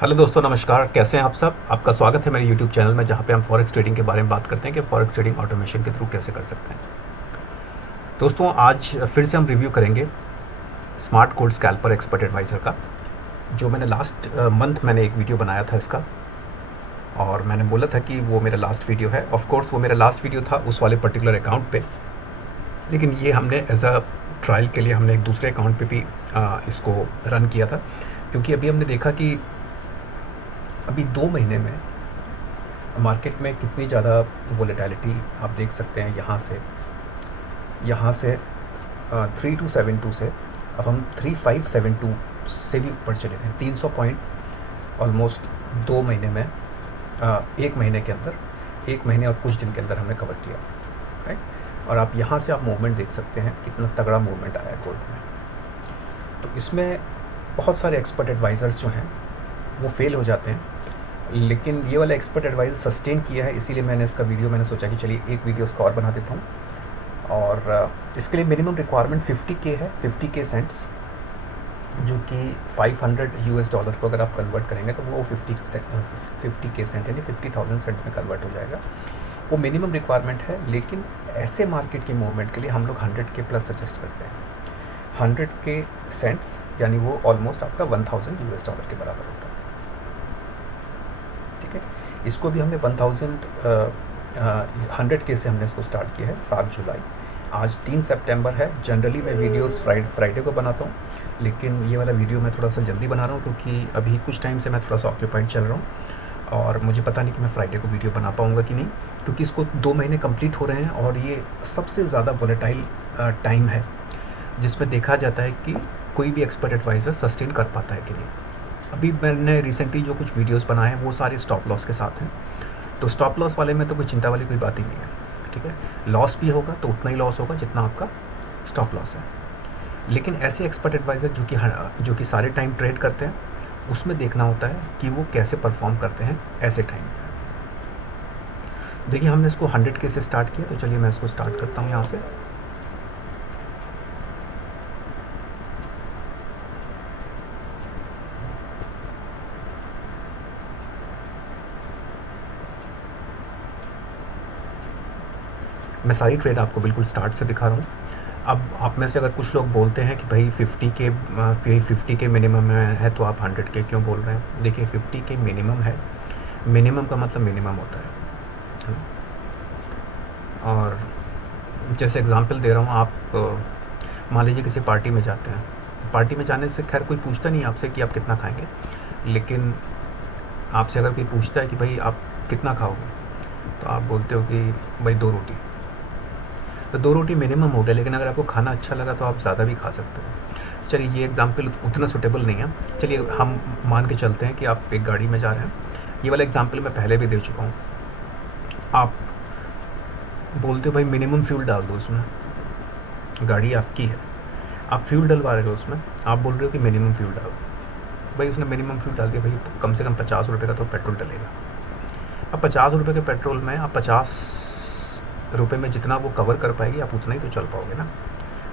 Hello दोस्तों, नमस्कार। कैसे हैं आप सब? आपका स्वागत है मेरे यूट्यूब चैनल में, जहां पे हम फॉरेक्स ट्रेडिंग के बारे में बात करते हैं कि फॉरेक्स ट्रेडिंग ऑटोमेशन के थ्रू कैसे कर सकते हैं। दोस्तों, आज फिर से हम रिव्यू करेंगे smart gold scalper expert advisor का, जो मैंने लास्ट मंथ मैंने एक वीडियो बनाया था इसका, और मैंने बोला था कि वो मेरा लास्ट वीडियो है। ऑफ कोर्स वो मेरा लास्ट वीडियो था उस वाले पर्टिकुलर अकाउंट पे, लेकिन ये हमने एज अ ट्रायल के लिए हमने एक दूसरे अकाउंट पे भी इसको रन किया था, क्योंकि अभी हमने देखा कि अभी 2 महीने में मार्केट में कितनी ज़्यादा वोलेटिलिटी आप देख सकते हैं। यहाँ से 3272 से अब हम 3572 से भी ऊपर चले गए। 300 पॉइंट ऑलमोस्ट 2 महीने में, 1 महीने के अंदर, 1 महीने और कुछ दिन के अंदर हमने कवर किया, राइट। और आप यहाँ से आप मूवमेंट देख सकते हैं, कितना तगड़ा मूवमेंट आया है गोल्ड में। तो इसमें बहुत सारे एक्सपर्ट एडवाइज़र्स जो हैं वो फेल हो जाते हैं, लेकिन ये वाला एक्सपर्ट एडवाइस सस्टेन किया है, इसीलिए मैंने इसका वीडियो मैंने सोचा कि चलिए एक वीडियो इसका और बना देता हूँ। और इसके लिए मिनिमम रिक्वायरमेंट 50K है, 50K सेंट्स, जो कि $500 को अगर आप कन्वर्ट करेंगे तो वो 50K सेंट यानी 50,000 सेंट में कन्वर्ट हो जाएगा। वो मिनिमम रिक्वायरमेंट है, लेकिन ऐसे मार्केट की मूवमेंट के लिए हम लोग 100K प्लस सजेस्ट करते हैं। 100K सेंट्स यानी वो ऑलमोस्ट आपका $1,000 के बराबर होता है। ठीक है, इसको भी हमने 100K से हमने इसको स्टार्ट किया है 7 जुलाई। आज 3 सितंबर है। जनरली मैं वीडियोस फ्राइडे को बनाता हूँ, लेकिन ये वाला वीडियो मैं थोड़ा सा जल्दी बना रहा हूँ, क्योंकि अभी कुछ टाइम से मैं थोड़ा सा ऑक्यूपाइड चल रहा हूँ और मुझे पता नहीं कि मैं फ्राइडे को वीडियो बना पाऊँगा कि नहीं, क्योंकि इसको 2 महीने कंप्लीट हो रहे हैं और ये सबसे ज़्यादा वोलेटाइल टाइम है, जिसमें देखा जाता है कि कोई भी एक्सपर्ट एडवाइज़र सस्टेन कर पाता है कि नहीं। अभी मैंने रिसेंटली जो कुछ वीडियोस बनाए हैं वो सारे स्टॉप लॉस के साथ हैं, तो स्टॉप लॉस वाले में तो कोई चिंता वाली कोई बात ही नहीं है। ठीक है, लॉस भी होगा तो उतना ही लॉस होगा जितना आपका स्टॉप लॉस है। लेकिन ऐसे एक्सपर्ट एडवाइज़र जो कि सारे टाइम ट्रेड करते हैं, उसमें देखना होता है कि वो कैसे परफॉर्म करते हैं ऐसे टाइम पर। देखिए, हमने इसको 100K से स्टार्ट किया, तो चलिए मैं इसको स्टार्ट करता हूँ यहाँ से। मैं सारी ट्रेड आपको बिल्कुल स्टार्ट से दिखा रहा हूँ। अब आप में से अगर कुछ लोग बोलते हैं कि भाई 50K मिनिमम है, तो आप 100K क्यों बोल रहे हैं? देखिए, 50K मिनिमम है। मिनिमम का मतलब मिनिमम होता है ना? और जैसे एग्जांपल दे रहा हूँ, आप मान लीजिए किसी पार्टी में जाते हैं। पार्टी में जाने से खैर कोई पूछता नहीं आपसे कि आप कितना खाएंगे, लेकिन आपसे अगर कोई पूछता है कि भाई आप कितना खाओगे, तो आप बोलते हो कि भाई 2 रोटी। तो 2 रोटी मिनिमम हो गया, लेकिन अगर आपको खाना अच्छा लगा तो आप ज़्यादा भी खा सकते हो। चलिए, ये एग्जांपल उतना सूटेबल नहीं है। चलिए हम मान के चलते हैं कि आप एक गाड़ी में जा रहे हैं। ये वाला एग्जांपल मैं पहले भी दे चुका हूँ। आप बोलते हो भाई मिनिमम फ्यूल डाल दो उसमें, गाड़ी आपकी है, आप फ्यूल डलवा रहे हो उसमें, आप बोल रहे हो कि मिनिमम फ्यूल डाल दो। भाई उसने मिनिमम फ्यूल डाल दिया, भाई कम से कम 50 रुपये का तो पेट्रोल डलेगा। अब 50 रुपये के पेट्रोल में आप 50 रुपये में जितना वो कवर कर पाएगी, आप उतना ही तो चल पाओगे ना।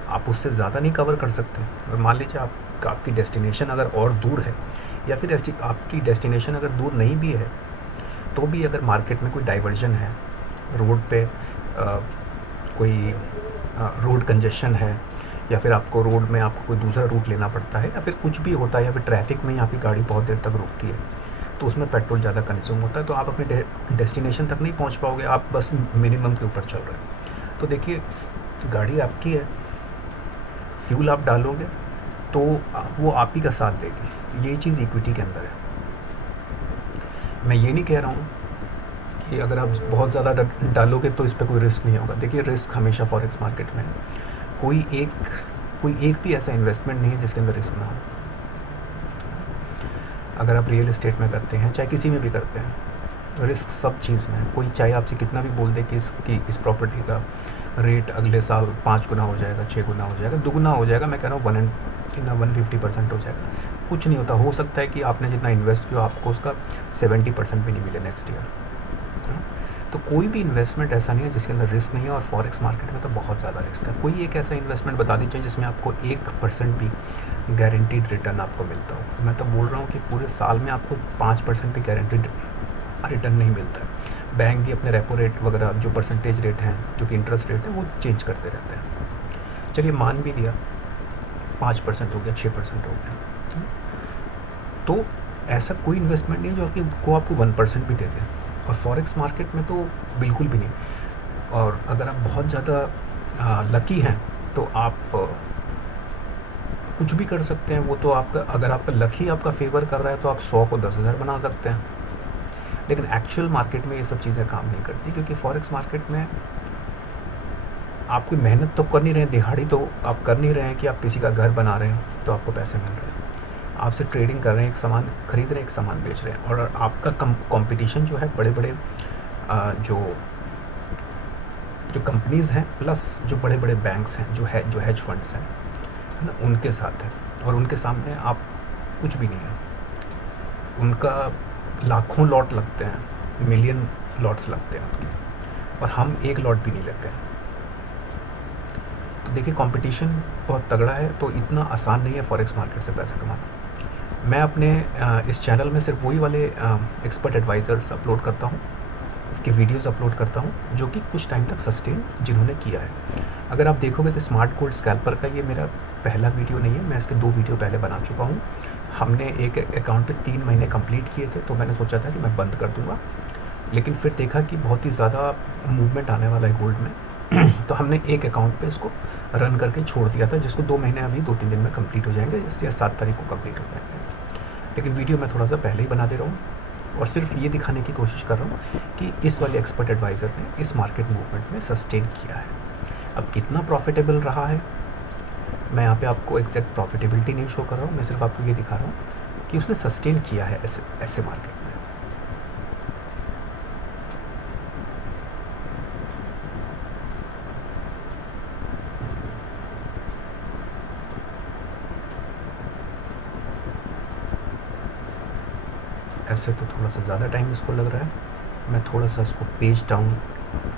आप उससे ज़्यादा नहीं कवर कर सकते। और मान लीजिए आपकी डेस्टिनेशन अगर और दूर है, या फिर आपकी डेस्टिनेशन अगर दूर नहीं भी है, तो भी अगर मार्केट में कोई डाइवर्जन है, रोड पे कोई रोड कंजेशन है, या फिर आपको रोड में आपको कोई दूसरा रूट लेना पड़ता है, या फिर कुछ भी होता है, या फिर ट्रैफिक में आपकी गाड़ी बहुत देर तक रुकती है, तो उसमें पेट्रोल ज़्यादा कंज्यूम होता है, तो आप अपने डेस्टिनेशन तक नहीं पहुंच पाओगे। आप बस मिनिमम के ऊपर चल रहे हैं। तो देखिए, गाड़ी आपकी है, फ्यूल आप डालोगे तो वो आप ही का साथ देगी। तो यही चीज़ इक्विटी के अंदर है। मैं ये नहीं कह रहा हूँ कि अगर आप बहुत ज़्यादा डालोगे तो इस पर कोई रिस्क नहीं होगा। देखिए, रिस्क हमेशा फॉरेक्स मार्केट में है। कोई एक भी ऐसा इन्वेस्टमेंट नहीं है जिसके अंदर रिस्क ना हो। अगर आप रियल एस्टेट में करते हैं, चाहे किसी में भी करते हैं, रिस्क सब चीज़ में है। कोई चाहे आपसे कितना भी बोल दे कि इस प्रॉपर्टी का रेट अगले साल 5 गुना हो जाएगा, 6 गुना हो जाएगा, 2 गुना हो जाएगा, मैं कह रहा हूँ 150% हो जाएगा, कुछ नहीं होता। हो सकता है कि आपने जितना इन्वेस्ट किया आपको उसका 70% भी नहीं मिले नेक्स्ट ईयर। तो कोई भी इन्वेस्टमेंट ऐसा नहीं है जिसके अंदर रिस्क नहीं है, और फॉरेक्स मार्केट में तो बहुत ज़्यादा रिस्क है। कोई एक ऐसा इन्वेस्टमेंट बता दीजिए जिसमें आपको 1% भी गारंटीड रिटर्न आपको मिलता हो। मैं तो बोल रहा हूँ कि पूरे साल में आपको 5% भी गारंटीड रिटर्न नहीं मिलता है। बैंक भी अपने रेपो रेट वगैरह जो परसेंटेज रेट हैं, जो कि इंटरेस्ट रेट है, वो चेंज करते रहते हैं। चलिए मान भी लिया 5% हो गया, 6% हो गया, तो ऐसा कोई इन्वेस्टमेंट नहीं है जो को आपको 1% भी दे दे, और फॉरेक्स मार्केट में तो बिल्कुल भी नहीं। और अगर आप बहुत ज़्यादा लकी हैं तो आप कुछ भी कर सकते हैं। वो तो आपका, अगर आपका लक ही आपका फेवर कर रहा है तो आप 100 को 10,000 बना सकते हैं। लेकिन एक्चुअल मार्केट में ये सब चीज़ें काम नहीं करती, क्योंकि फॉरेक्स मार्केट में आप कोई मेहनत तो कर नहीं रहे हैं, दिहाड़ी तो आप कर नहीं रहे हैं कि आप किसी का घर बना रहे हैं तो आपको पैसे मिल रहे हैं। आपसे ट्रेडिंग कर रहे हैं, एक सामान खरीद रहे हैं, एक सामान बेच रहे हैं, और आपका कंपटीशन जो है बड़े बड़े जो जो कंपनीज़ हैं, प्लस जो बड़े बड़े बैंक्स हैं, जो हेज फंड्स हैं, है ना, उनके साथ है। और उनके सामने आप कुछ भी नहीं है। उनका लाखों लॉट लगते हैं, मिलियन लॉट्स लगते हैं उनके, और हम एक लॉट भी नहीं लेते हैं। तो देखिए कंपटीशन बहुत तगड़ा है, तो इतना आसान नहीं है फॉरेक्स मार्केट से पैसा कमाना। मैं अपने इस चैनल में सिर्फ वही वाले एक्सपर्ट एडवाइज़र्स अपलोड करता हूँ, उसके वीडियोस अपलोड करता हूँ जो कि कुछ टाइम तक सस्टेन जिन्होंने किया है। अगर आप देखोगे तो स्मार्ट गोल्ड स्कैल्पर का ये मेरा पहला वीडियो नहीं है, मैं इसके 2 वीडियो पहले बना चुका हूँ। हमने एक अकाउंट पे 3 महीने कंप्लीट किए थे, तो मैंने सोचा था कि मैं बंद कर दूँगा, लेकिन फिर देखा कि बहुत ही ज़्यादा मूवमेंट आने वाला है गोल्ड में तो हमने एक अकाउंट पे इसको रन करके छोड़ दिया था, जिसको 2 महीने अभी 2-3 दिन में कंप्लीट हो जाएंगे, या 7 तारीख को कंप्लीट हो जाएंगे। लेकिन वीडियो मैं थोड़ा सा पहले ही बना दे रहा हूँ, और सिर्फ ये दिखाने की कोशिश कर रहा हूँ कि इस वाले एक्सपर्ट एडवाइज़र ने इस मार्केट मूवमेंट में सस्टेन किया है। अब कितना प्रॉफिटेबल रहा है, मैं यहाँ पे आपको एग्जैक्ट प्रॉफिटेबिलिटी नहीं शो कर रहा हूँ, मैं सिर्फ आपको ये दिखा रहा हूँ कि उसने सस्टेन किया है ऐसे मार्केट में। ऐसे तो थोड़ा सा ज़्यादा टाइम इसको लग रहा है, मैं थोड़ा सा इसको पेज डाउन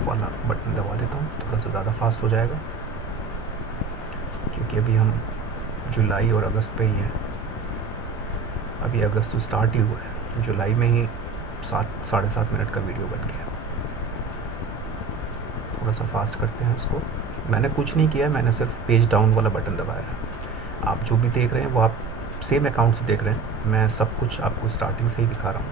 वाला बटन दबा देता हूँ, थोड़ा सा ज़्यादा फास्ट हो जाएगा, क्योंकि अभी हम जुलाई और अगस्त पे ही हैं। अभी अगस्त तो स्टार्ट ही हुआ है, जुलाई में ही 7-7.5 मिनट का वीडियो बन गया। थोड़ा सा फास्ट करते हैं इसको। मैंने कुछ नहीं किया है, मैंने सिर्फ पेज डाउन वाला बटन दबाया है। आप जो भी देख रहे हैं वो आप सेम अकाउंट से देख रहे हैं, मैं सब कुछ आपको स्टार्टिंग से ही दिखा रहा हूँ।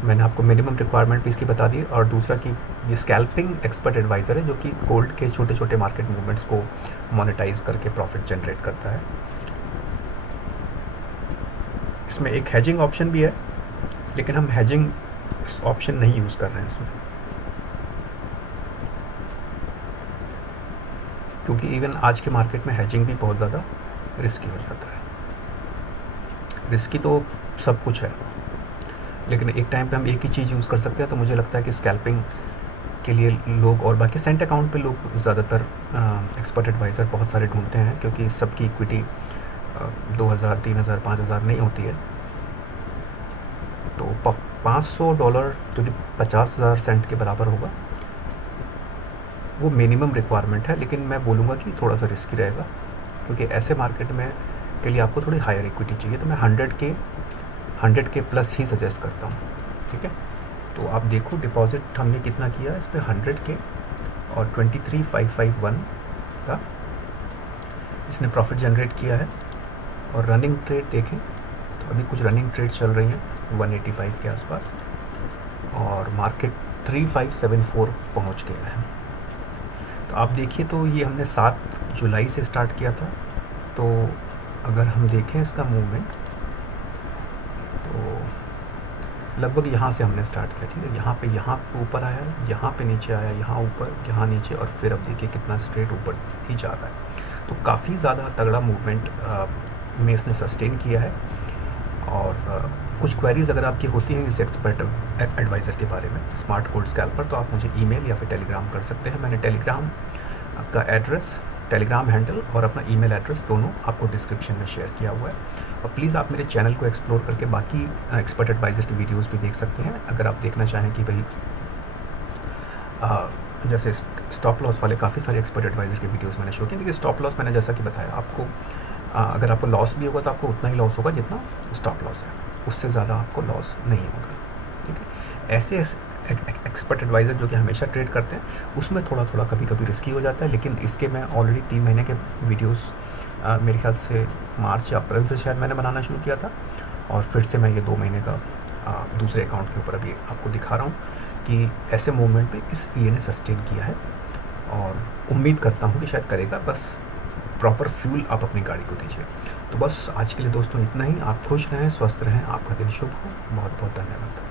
मैंने आपको मिनिमम रिक्वायरमेंट भी इसकी बता दी, और दूसरा कि ये स्कैल्पिंग एक्सपर्ट एडवाइज़र है जो कि गोल्ड के छोटे छोटे मार्केट मूवमेंट्स को मोनेटाइज करके प्रॉफिट जनरेट करता है। इसमें एक हेजिंग ऑप्शन भी है, लेकिन हम हेजिंग ऑप्शन नहीं यूज़ कर रहे हैं इसमें, क्योंकि इवन आज के मार्केट में हेजिंग भी बहुत ज़्यादा रिस्की हो जाता है। रिस्की तो सब कुछ है, लेकिन एक टाइम पे हम एक ही चीज़ यूज़ कर सकते हैं। तो मुझे लगता है कि स्कैल्पिंग के लिए लोग, और बाकी सेंट अकाउंट पे लोग ज़्यादातर एक्सपर्ट एडवाइज़र बहुत सारे ढूंढते हैं, क्योंकि सबकी इक्विटी 2,000, 3,000, 5,000 नहीं होती है। तो $500 जो कि 50,000 सेंट के बराबर होगा, वो मिनिमम रिक्वायरमेंट है। लेकिन मैं बोलूँगा कि थोड़ा सा रिस्की रहेगा, क्योंकि ऐसे मार्केट में के लिए आपको थोड़ी हायर इक्विटी चाहिए। तो मैं 100 के प्लस ही सजेस्ट करता हूँ, ठीक है। तो आप देखो डिपॉजिट हमने कितना किया है इस पर, 100 के और 23,551 का इसने प्रॉफिट जनरेट किया है। और रनिंग ट्रेड देखें तो अभी कुछ रनिंग ट्रेड चल रही हैं 185 के आसपास, और मार्केट 3574 पहुँच गया है। तो आप देखिए, तो ये हमने 7 जुलाई से स्टार्ट किया था। तो अगर हम देखें इसका मूवमेंट, तो लगभग यहाँ से हमने स्टार्ट किया, ठीक है। यहाँ पे ऊपर आया, यहाँ पे नीचे आया, यहाँ ऊपर, यहाँ नीचे, और फिर अब देखिए कितना स्ट्रेट ऊपर ही जा रहा है। तो काफ़ी ज़्यादा तगड़ा मूवमेंट में इसने सस्टेन किया है। और कुछ क्वेरीज़ अगर आपकी होती हैं इस एक्सपर्ट एडवाइज़र के बारे में, स्मार्ट गोल्ड स्कैल्पर, तो आप मुझे ईमेल या फिर टेलीग्राम कर सकते हैं। मैंने टेलीग्राम का एड्रेस, टेलीग्राम हैंडल और अपना ईमेल एड्रेस दोनों आपको डिस्क्रिप्शन में शेयर किया हुआ है। और प्लीज़ आप मेरे चैनल को एक्सप्लोर करके बाकी एक्सपर्ट एडवाइज़र की वीडियोस भी देख सकते हैं, अगर आप देखना चाहें कि भाई जैसे स्टॉप लॉस वाले काफ़ी सारे एक्सपर्ट एडवाइज़र की वीडियोस मैंने शो किए। देखिए स्टॉप लॉस मैंने जैसा कि बताया आपको, अगर आपको लॉस भी होगा तो आपको उतना ही लॉस होगा जितना स्टॉप लॉस है, उससे ज़्यादा आपको लॉस नहीं होगा। ठीक है, ऐसे एक्सपर्ट एडवाइज़र जो कि हमेशा ट्रेड करते हैं उसमें थोड़ा थोड़ा कभी कभी रिस्की हो जाता है, लेकिन इसके मैं ऑलरेडी 3 महीने के वीडियोस मेरे ख्याल से मार्च या अप्रैल से शायद मैंने बनाना शुरू किया था, और फिर से मैं ये 2 महीने का दूसरे अकाउंट के ऊपर अभी आपको दिखा रहा हूँ कि ऐसे मूवमेंट पे इस ई ने सस्टेन किया है, और उम्मीद करता हूँ कि शायद करेगा। बस प्रॉपर फ्यूल आप अपनी गाड़ी को दीजिए। तो बस आज के लिए दोस्तों इतना ही। आप खुश रहें, स्वस्थ रहें, आपका दिन शुभ हो। बहुत बहुत धन्यवाद।